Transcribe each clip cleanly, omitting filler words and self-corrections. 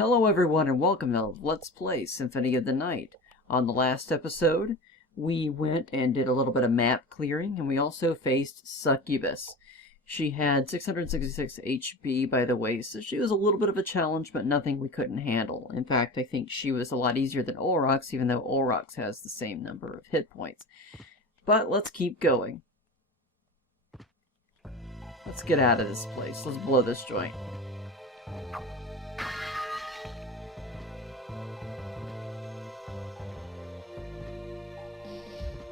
Hello everyone and welcome to Let's Play Symphony of the Night. On the last episode, we went and did a little bit of map clearing, and we also faced Succubus. She had 666 HP, by the way, so she was a little bit of a challenge, but nothing we couldn't handle. In fact, I think she was a lot easier than oloaks, even though oloaks has the same number of hit points. But let's keep going. Let's get out of this place. Let's blow this joint.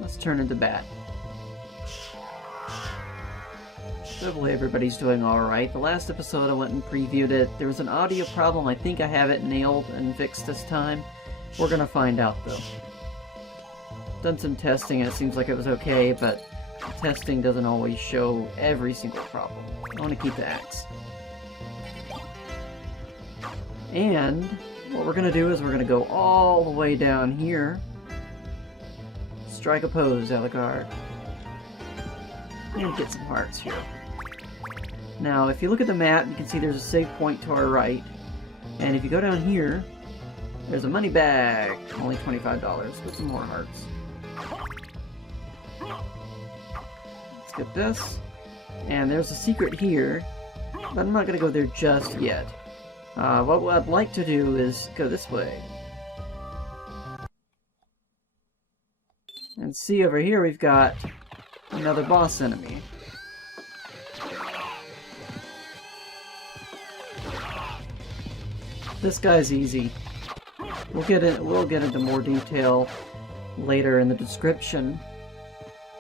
Let's turn into bat. Hopefully everybody's doing alright. The last episode I went and previewed it. There was an audio problem. I think I have it nailed and fixed this time. We're gonna find out though. Done some testing and it seems like it was okay, but testing doesn't always show every single problem. I want to keep the axe. And what we're gonna do is we're gonna go all the way down here. Strike a pose, Alagard. And get some hearts here. Now, if you look at the map, you can see there's a save point to our right. And if you go down here, there's a money bag. Only $25 with some more hearts. Let's get this. And there's a secret here, but I'm not going to go there just yet. What I'd like to do is go this way. And see, over here we've got another boss enemy. This guy's easy. We'll get into more detail later in the description.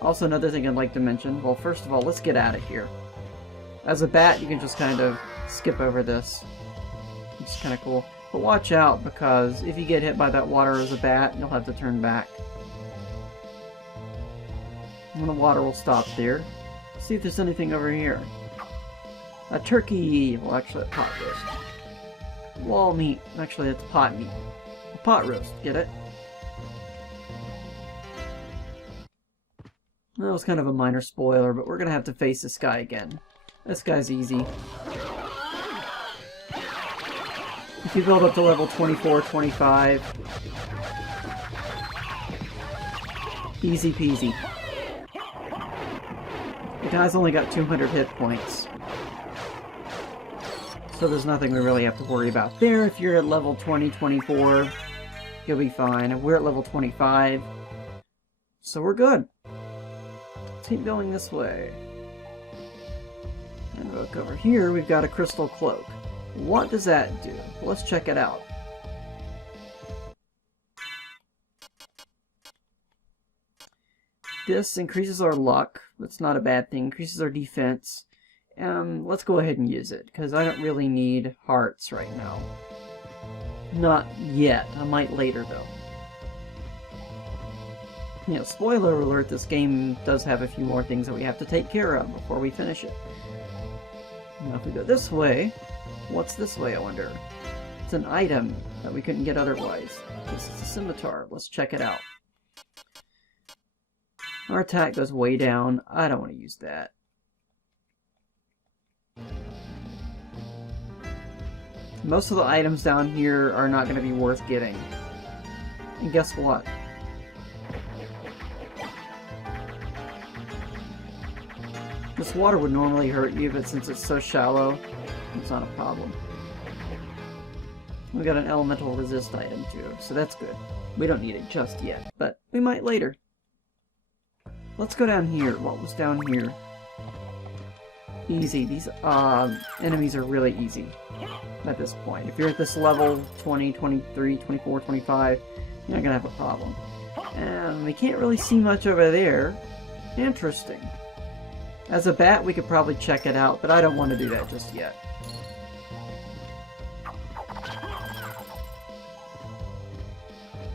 Also, another thing I'd like to mention, well, first of all, let's get out of here. As a bat, you can just kind of skip over this. It's kind of cool. But watch out, because if you get hit by that water as a bat, you'll have to turn back. And the water will stop there. See if there's anything over here. A turkey! Well, actually, a pot roast. Wall meat. Actually, it's pot meat. A pot roast. Get it? That was kind of a minor spoiler, but we're gonna have to face this guy again. This guy's easy. If you build up to level 24, 25... easy peasy. The guy's only got 200 hit points. So there's nothing we really have to worry about there. If you're at level 20, 24, you'll be fine. We're at level 25. So we're good. Let's keep going this way. And look over here, we've got a crystal cloak. What does that do? Well, let's check it out. This increases our luck. That's not a bad thing. Increases our defense. Let's go ahead and use it, because I don't really need hearts right now. Not yet. I might later, though. You know, spoiler alert, this game does have a few more things that we have to take care of before we finish it. Now, if we go this way, what's this way, I wonder? It's an item that we couldn't get otherwise. This is a scimitar. Let's check it out. Our attack goes way down. I don't want to use that. Most of the items down here are not going to be worth getting. And guess what? This water would normally hurt you, but since it's so shallow, it's not a problem. We got an elemental resist item too, so that's good. We don't need it just yet, but we might later. Let's go down here. What was down here? Easy. These enemies are really easy at this point. If you're at this level 20, 23, 24, 25, you're not gonna have a problem. And we can't really see much over there. Interesting. As a bat, we could probably check it out, but I don't want to do that just yet.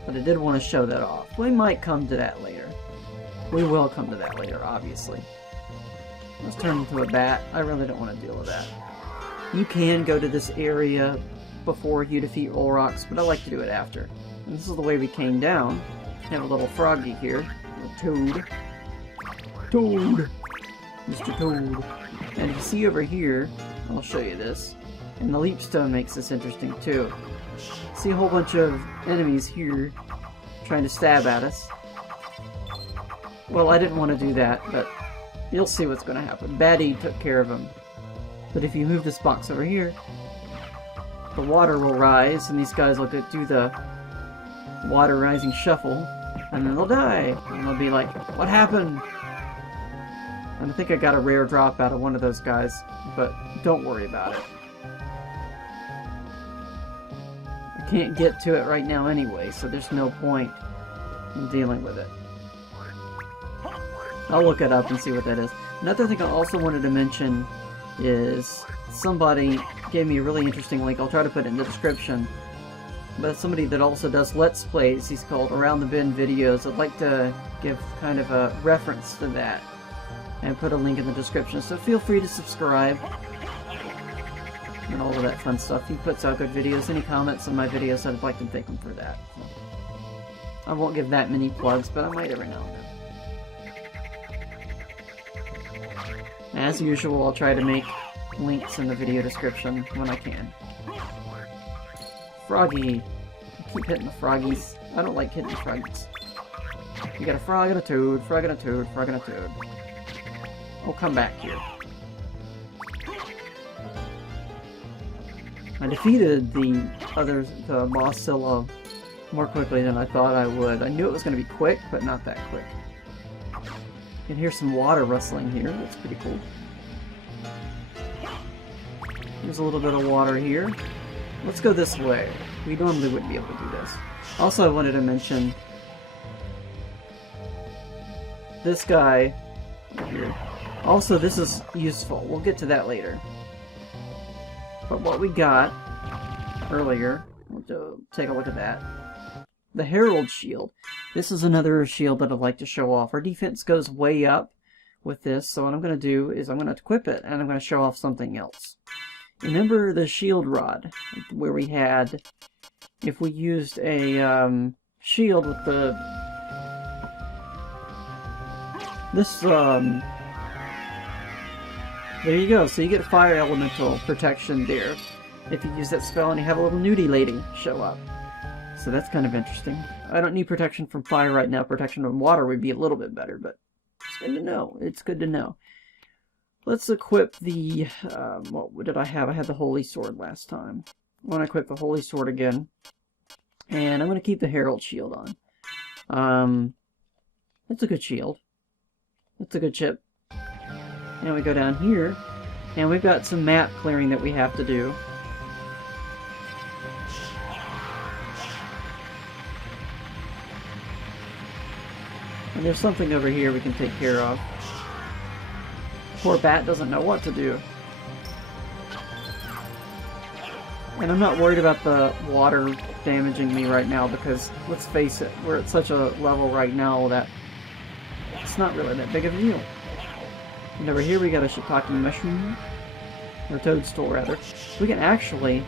But I did want to show that off. We might come to that later. We will come to that later, obviously. Let's turn into a bat. I really don't want to deal with that. You can go to this area before you defeat oloaks, but I like to do it after. And this is the way we came down. We have a little froggy here. A toad. Toad! Mr. Toad. And if you see over here, I'll show you this. And the leap stone makes this interesting too. See a whole bunch of enemies here trying to stab at us. Well, I didn't want to do that, but you'll see what's going to happen. Batty took care of him. But if you move this box over here, the water will rise, and these guys will do the water rising shuffle, and then they'll die. And they'll be like, what happened? And I think I got a rare drop out of one of those guys, but don't worry about it. I can't get to it right now anyway, so there's no point in dealing with it. I'll look it up and see what that is. Another thing I also wanted to mention is somebody gave me a really interesting link. I'll try to put it in the description. But somebody that also does Let's Plays. He's called AroundTheBendVideos. I'd like to give kind of a reference to that and put a link in the description. So feel free to subscribe and all of that fun stuff. He puts out good videos. Any comments on my videos, I'd like to thank him for that. I won't give that many plugs, but I might every now and then. As usual, I'll try to make links in the video description when I can. Froggy. I keep hitting the froggies. I don't like hitting the froggies. You got a frog and a toad, frog and a toad, frog and a toad. Oh, come back here. I defeated the Bossilla more quickly than I thought I would. I knew it was going to be quick, but not that quick. You can hear some water rustling here. That's pretty cool. There's a little bit of water here. Let's go this way. We normally wouldn't be able to do this. Also, I wanted to mention this guy right here. Also, this is useful. We'll get to that later. But what we got earlier, we'll take a look at that. The Herald Shield. This is another shield that I'd like to show off. Our defense goes way up with this, so what I'm going to do is I'm going to equip it, and I'm going to show off something else. Remember the shield rod, where we had, if we used a shield with the, there you go, so you get fire elemental protection there. If you use that spell and you have a little nudie lady show up. So that's kind of interesting. I don't need protection from fire right now. Protection from water would be a little bit better, but it's good to know. It's good to know. Let's equip the, what did I have? I had the Holy Sword last time. I want to equip the Holy Sword again. And I'm going to keep the Herald Shield on. It's a good shield. It's a good chip. And we go down here, and we've got some map clearing that we have to do. And there's something over here we can take care of. Poor bat doesn't know what to do. And I'm not worried about the water damaging me right now because, let's face it, we're at such a level right now that it's not really that big of a deal. And over here we got a Shiitake mushroom, or Toadstool rather. We can actually,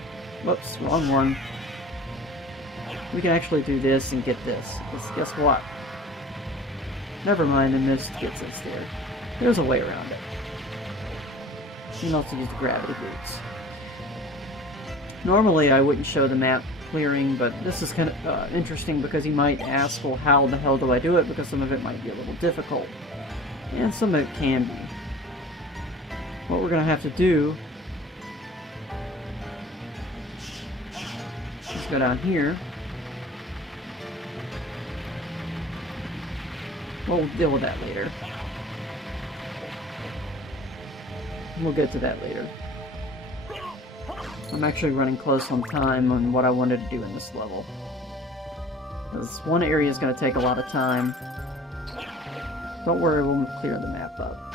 whoops, wrong one. We can actually do this and get this. Because guess what? Never mind, the mist gets us there. There's a way around it. You can also use the gravity boots. Normally I wouldn't show the map clearing, but this is kind of interesting because you might ask, well, how the hell do I do it? Because some of it might be a little difficult. And some of it can be. What we're going to have to do is go down here. We'll deal with that later. We'll get to that later. I'm actually running close on time on what I wanted to do in this level. Because one area is going to take a lot of time. Don't worry, we'll clear the map up.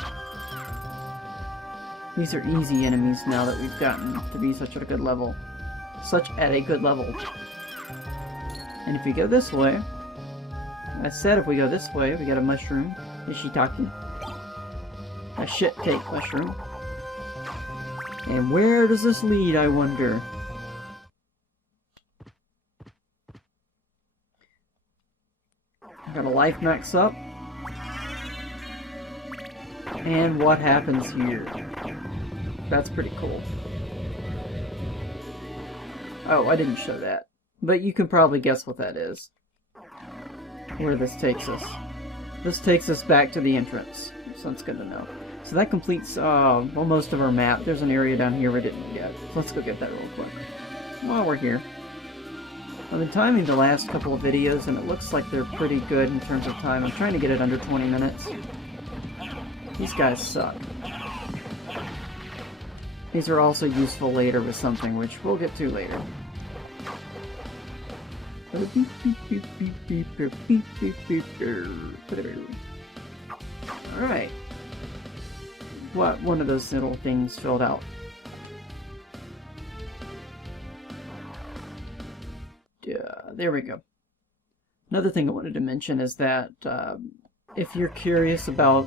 These are easy enemies now that we've gotten to be such at a good level. Such at a good level. And if we go this way, I said if we go this way, we get a mushroom, a Shiitake, a Shiitake mushroom. And where does this lead, I wonder? Got a life max up. And what happens here? That's pretty cool. Oh, I didn't show that. But you can probably guess what that is. Where this takes us. This takes us back to the entrance. So that's good to know. So that completes well, most of our map. There's an area down here we didn't get. So let's go get that real quick. While we're here. I've been timing the last couple of videos and it looks like they're pretty good in terms of time. I'm trying to get it under 20 minutes. These guys suck. These are also useful later with something, which we'll get to later. Alright. What? One of those little things filled out. There we go. Another thing I wanted to mention is that if you're curious about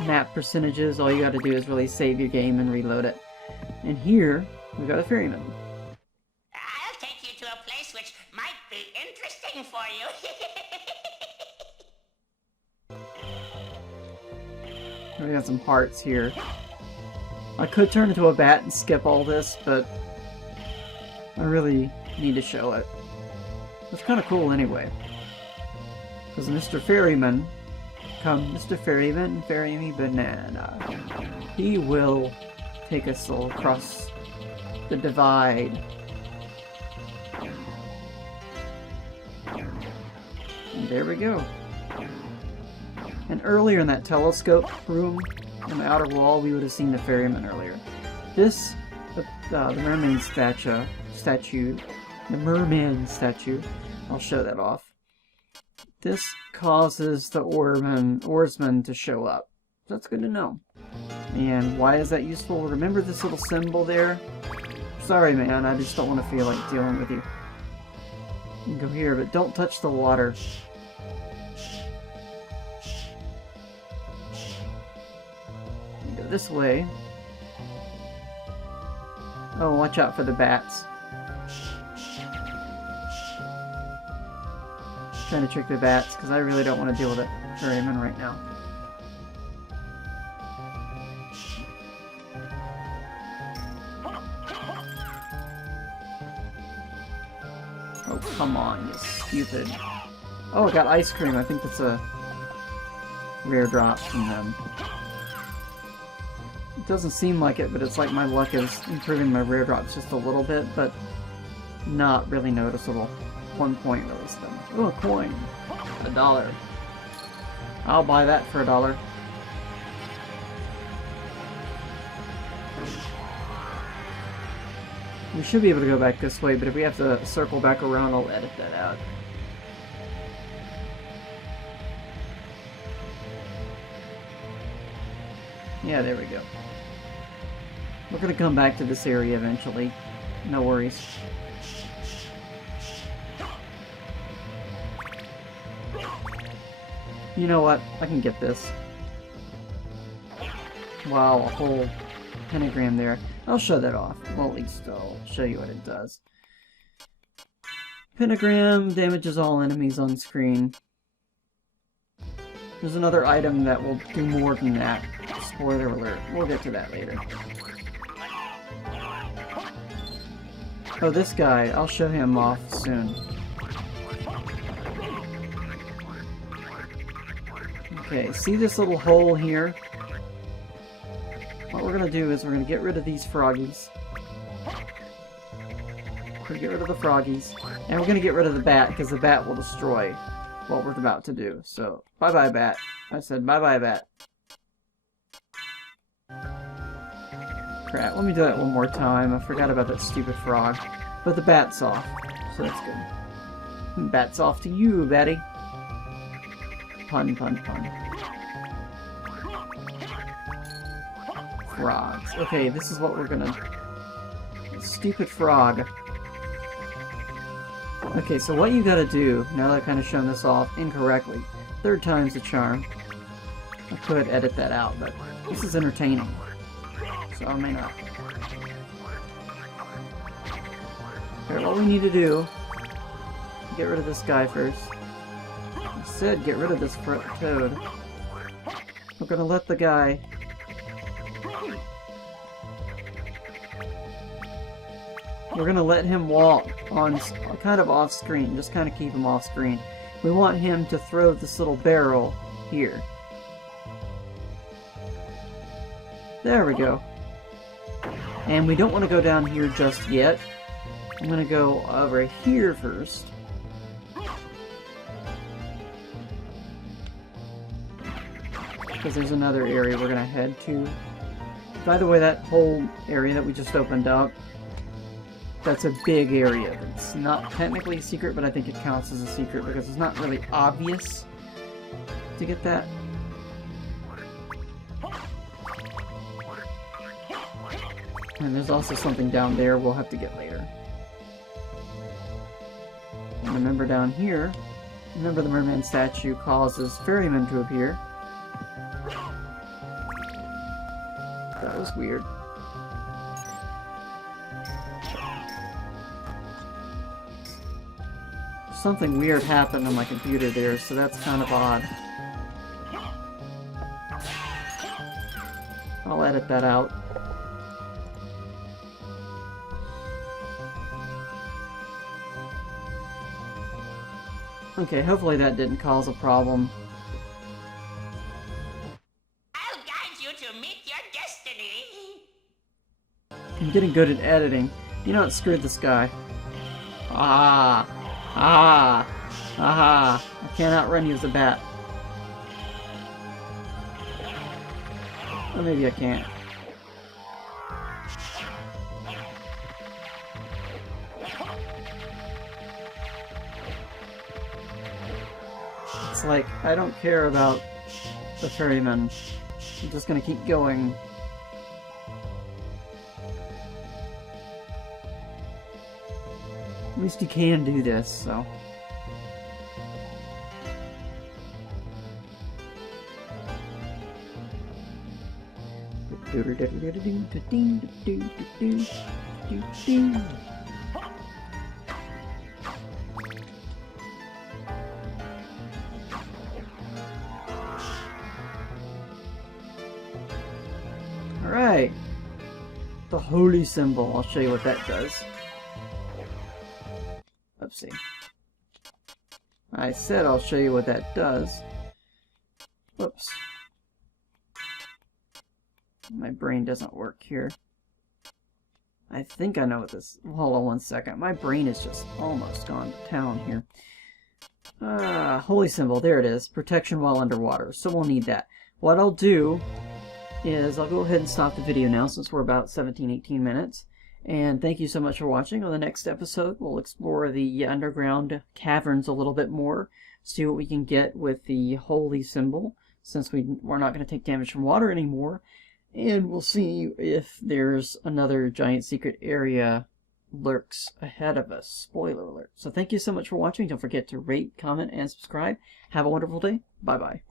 map percentages, all you gotta do is really save your game and reload it. And here, we've got a ferryman. I'll take you to a place which might be interesting for you. We got some hearts here. I could turn into a bat and skip all this, but I really need to show it. It's kind of cool anyway. Because Mr. Ferryman, come Mr. Ferryman, ferry me banana. He will take us all across the divide. And there we go. And earlier in that telescope room, on the outer wall, we would have seen the ferryman earlier. This, the merman statue, the merman statue, I'll show that off. This causes the oarsman to show up. That's good to know. And why is that useful? Remember this little symbol there? Sorry, man, I just don't want to feel like dealing with you. You can go here, but don't touch the water. You go this way. Oh, watch out for the bats. Trying to trick the bats, because I really don't want to deal with it ferryman right now. Oh, come on, you stupid. Oh, I got ice cream. I think that's a rare drop from them. It doesn't seem like it, but it's like my luck is improving my rare drops just a little bit, but not really noticeable. 1 point release them. Oh, a coin. $1. I'll buy that for $1. We should be able to go back this way, but if we have to circle back around, I'll edit that out. Yeah, there we go. We're gonna come back to this area eventually. No worries. You know what? I can get this. Wow, a whole pentagram there. I'll show that off. Well, at least I'll show you what it does. Pentagram damages all enemies on screen. There's another item that will do more than that. Spoiler alert. We'll get to that later. Oh, this guy. I'll show him off soon. Okay, see this little hole here? What we're gonna do is we're gonna get rid of these froggies. We're gonna get rid of the froggies. And we're gonna get rid of the bat, because the bat will destroy what we're about to do. So, bye-bye, bat. I said bye-bye, bat. Crap, let me do that one more time. I forgot about that stupid frog. But the bat's off, so that's good. Bat's off to you, batty. Pun, pun, pun. Frogs. Okay, this is what we're gonna... Stupid frog. Okay, so what you gotta do, now that I've kind of shown this off incorrectly, 3rd time's the charm. I could edit that out, but this is entertaining. So I may not. Okay, what we need to do... Get rid of this guy first. I said get rid of this toad. We're gonna let the guy... We're gonna let him walk on kind of off screen, just kind of keep him off screen. We want him to throw this little barrel here. There we go. And we don't want to go down here just yet. I'm gonna go over here first. Because there's another area we're gonna head to. By the way, that whole area that we just opened up, that's a big area. It's not technically a secret, but I think it counts as a secret because it's not really obvious to get that. And there's also something down there we'll have to get later. And remember down here, remember the merman statue causes ferrymen to appear. That was weird. Something weird happened on my computer there, so that's kind of odd. I'll edit that out. Okay, hopefully that didn't cause a problem. I'll guide you to meet your destiny. I'm getting good at editing. You know what screwed this guy? Ah! Ah! Aha! I can't outrun you as a bat. Or maybe I can't. It's like, I don't care about the ferryman. I'm just gonna keep going. At least you can do this, so. Alright. The holy symbol. I'll show you what that does. Oopsie. I said I'll show you what that does. Whoops. My brain doesn't work here. I think I know what this... Hold on one second. My brain is just almost gone to town here. Holy symbol. There it is. Protection while underwater. So we'll need that. What I'll do is I'll go ahead and stop the video now since we're about 17-18 minutes. And thank you so much for watching. On the next episode, we'll explore the underground caverns a little bit more. See what we can get with the holy symbol, since we're not going to take damage from water anymore. And we'll see if there's another giant secret area lurks ahead of us. Spoiler alert. So thank you so much for watching. Don't forget to rate, comment, and subscribe. Have a wonderful day. Bye-bye.